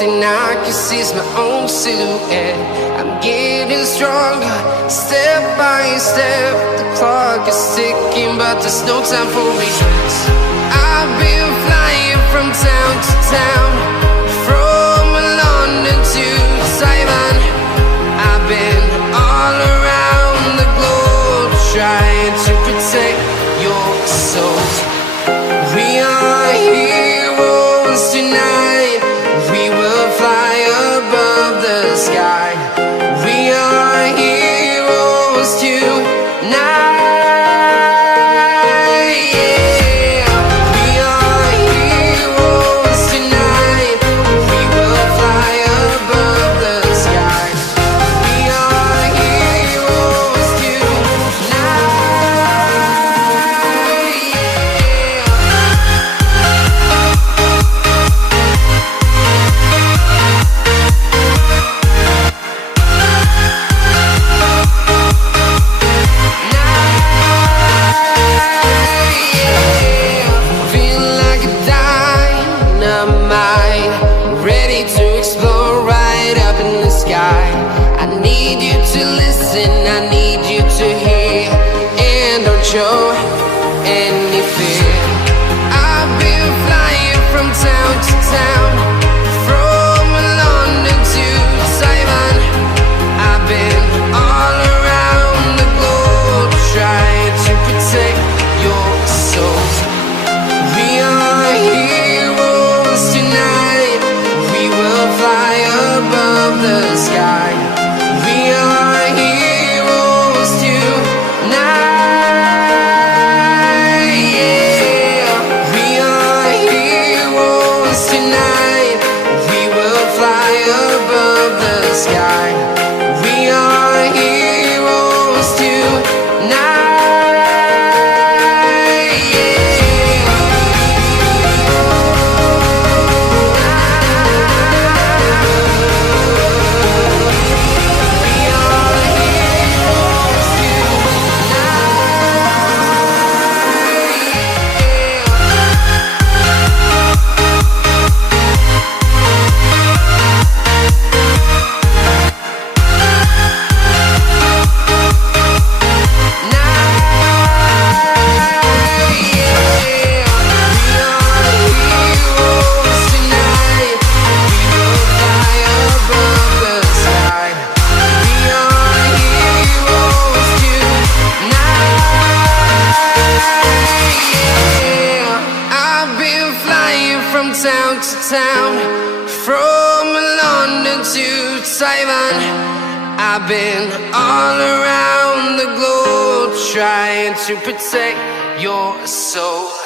thing I can see is my own silhouette. I'm getting stronger, step by step. The clock is ticking, but there's no time for regrets. I've been flying from town to town, from London to Taiwan. I've been all around the globe, trying to protect your soul. We are heroes tonight. We will fly above the sky. We are heroes tonight. Show any fear. I've been flying from town to town, from London to Taiwan. I've been all around the globe, trying to protect your soul. We are heroes tonight. We will fly above the sky. We are heroes tonight. Town to town, from London to Taiwan. I've been all around the globe, trying to protect your soul.